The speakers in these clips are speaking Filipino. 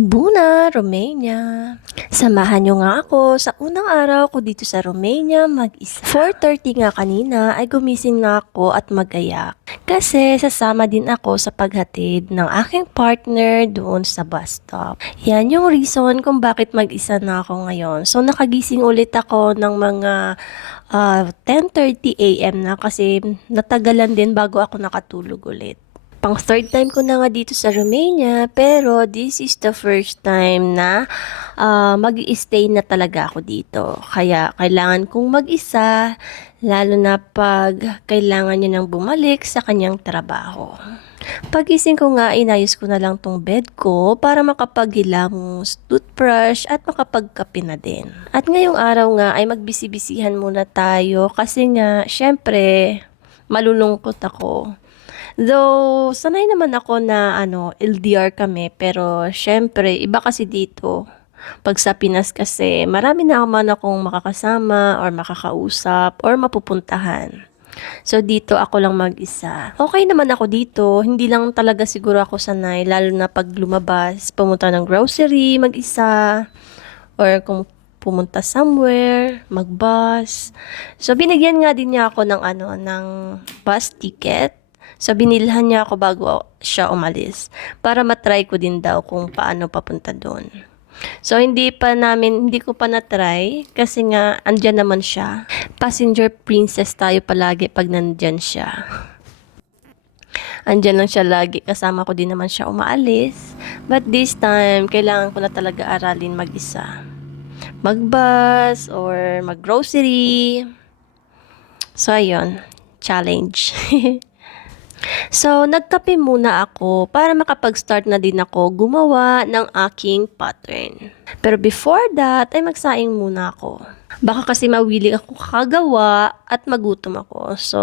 Buna, Romania. Samahan nyo nga ako sa unang araw ko dito sa Romania mag-isa. 4.30 nga kanina ay gumising na ako at magayak. Kasi sasama din ako sa paghatid ng aking partner doon sa bus stop. Yan yung reason kung bakit mag-isa na ako ngayon. So nakagising ulit ako ng mga ah, 10.30 a.m. na kasi natagalan din bago ako nakatulog ulit. Pang third time ko na nga dito sa Romania, pero this is the first time na ah, mag stay na talaga ako dito. Kaya kailangan kong mag-isa, lalo na pag kailangan niya nang bumalik sa kanyang trabaho. Pagising ko nga, inayos ko na lang tong bed ko para makapaghilamos, toothbrush at makapagkape na din. At ngayong araw nga ay magbisi-bisihan muna tayo kasi nga, syempre, malulungkot ako. Though, sanay naman ako na ano, LDR kami, pero syempre, iba kasi dito. Pag sa Pinas kasi, marami na naman akong makakasama or makakausap or mapupuntahan. So, dito ako lang mag-isa. Okay naman ako dito. Hindi lang talaga siguro ako sanay, lalo na pag lumabas, pumunta ng grocery, mag-isa, or kung pumunta somewhere, mag-bus. So, binigyan nga din niya ako ng ano, ng bus ticket. So, binilhan niya ako bago siya umalis para matry ko din daw kung paano papunta doon. So, hindi pa namin, hindi ko pa na-try kasi nga, andyan naman siya. Passenger princess tayo palagi pag nandyan siya. Andyan lang siya lagi. Kasama ko din naman siya umaalis. But this time, kailangan ko na talaga aralin mag-isa. Mag-bus or mag-grocery. So, ayun. Challenge. So, nagkape muna ako para makapag-start na din ako gumawa ng aking pattern. Pero before that, ay magsaing muna ako. Baka kasi mawili ako kagawa at magutom ako. So,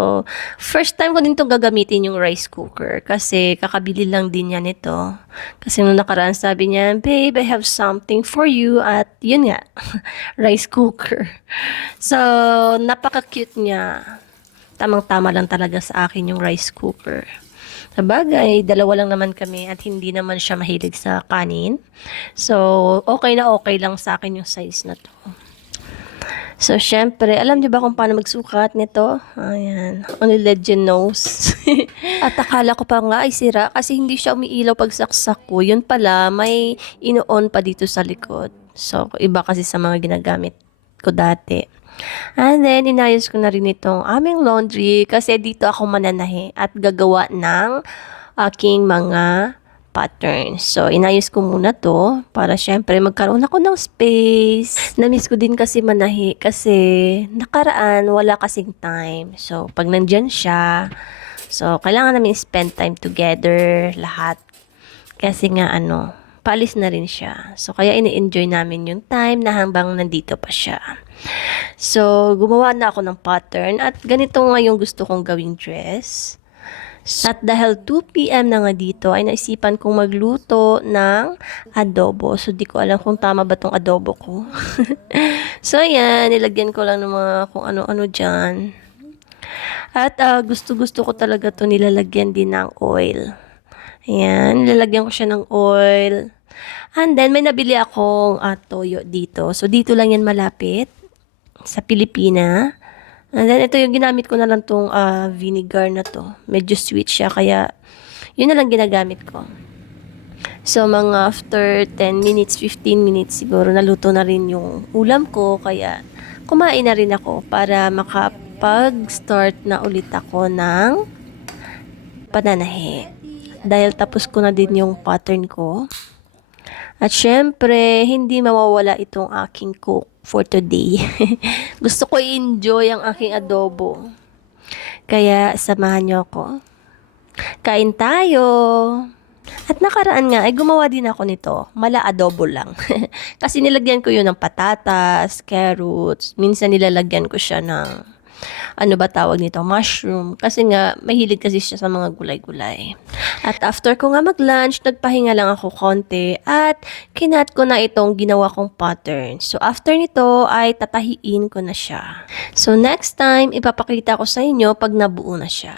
first time ko din itong gagamitin yung rice cooker kasi kakabili lang din niya nito. Kasi nung nakaraan sabi niya, babe, I have something for you at yun nga, rice cooker. So, napaka-cute niya tamang-tama lang talaga sa akin yung rice cooker. Sa bagay, dalawa lang naman kami at hindi naman siya mahilig sa kanin. So, okay na okay lang sa akin yung size na to. So, syempre, alam niyo ba kung paano magsukat nito? Ayan. Only legend knows. At akala ko pa nga ay sira kasi hindi siya umiilaw pag saksak ko. Yun pala, may ino-on pa dito sa likod. So, iba kasi sa mga ginagamit ko dati. And then, inayos ko na rin itong aming laundry kasi dito ako mananahi at gagawa ng aking mga patterns. So, inayos ko muna to para syempre magkaroon ako ng space. Namiss ko din kasi manahi kasi nakaraan wala kasing time. So, pag nandyan siya, so, kailangan namin spend time together, lahat. Kasi nga ano, palis na rin siya. So, kaya ini-enjoy namin yung time na hanggang nandito pa siya. So, gumawa na ako ng pattern at ganito nga yung gusto kong gawing dress. At dahil 2 p.m. na nga dito, ay naisipan kong magluto ng adobo. So, di ko alam kung tama ba tong adobo ko. so, ayan, nilagyan ko lang ng mga kung ano-ano dyan. At ah, gusto-gusto ko talaga to nilalagyan din ng oil. Ayan, nilalagyan ko siya ng oil. And then, may nabili akong ah, toyo dito. So, dito lang yan malapit sa Pilipina. And then, ito yung ginamit ko na lang tong ah, vinegar na to. Medyo sweet siya, kaya yun na lang ginagamit ko. So, mga after 10 minutes, 15 minutes siguro, naluto na rin yung ulam ko. Kaya, kumain na rin ako para makapag-start na ulit ako ng pananahe. Dahil tapos ko na din yung pattern ko. At syempre, hindi mawawala itong aking cook for today. Gusto ko i-enjoy ang aking adobo. Kaya samahan niyo ako. Kain tayo! At nakaraan nga, ay gumawa din ako nito. Mala adobo lang. Kasi nilagyan ko yun ng patatas, carrots. Minsan nilalagyan ko siya ng ano ba tawag nito, mushroom. Kasi nga, mahilig kasi siya sa mga gulay-gulay. At after ko nga mag-lunch, nagpahinga lang ako konti at kinat ko na itong ginawa kong pattern. So after nito ay tatahiin ko na siya. So next time, ipapakita ko sa inyo pag nabuo na siya.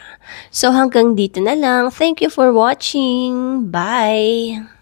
So hanggang dito na lang. Thank you for watching. Bye!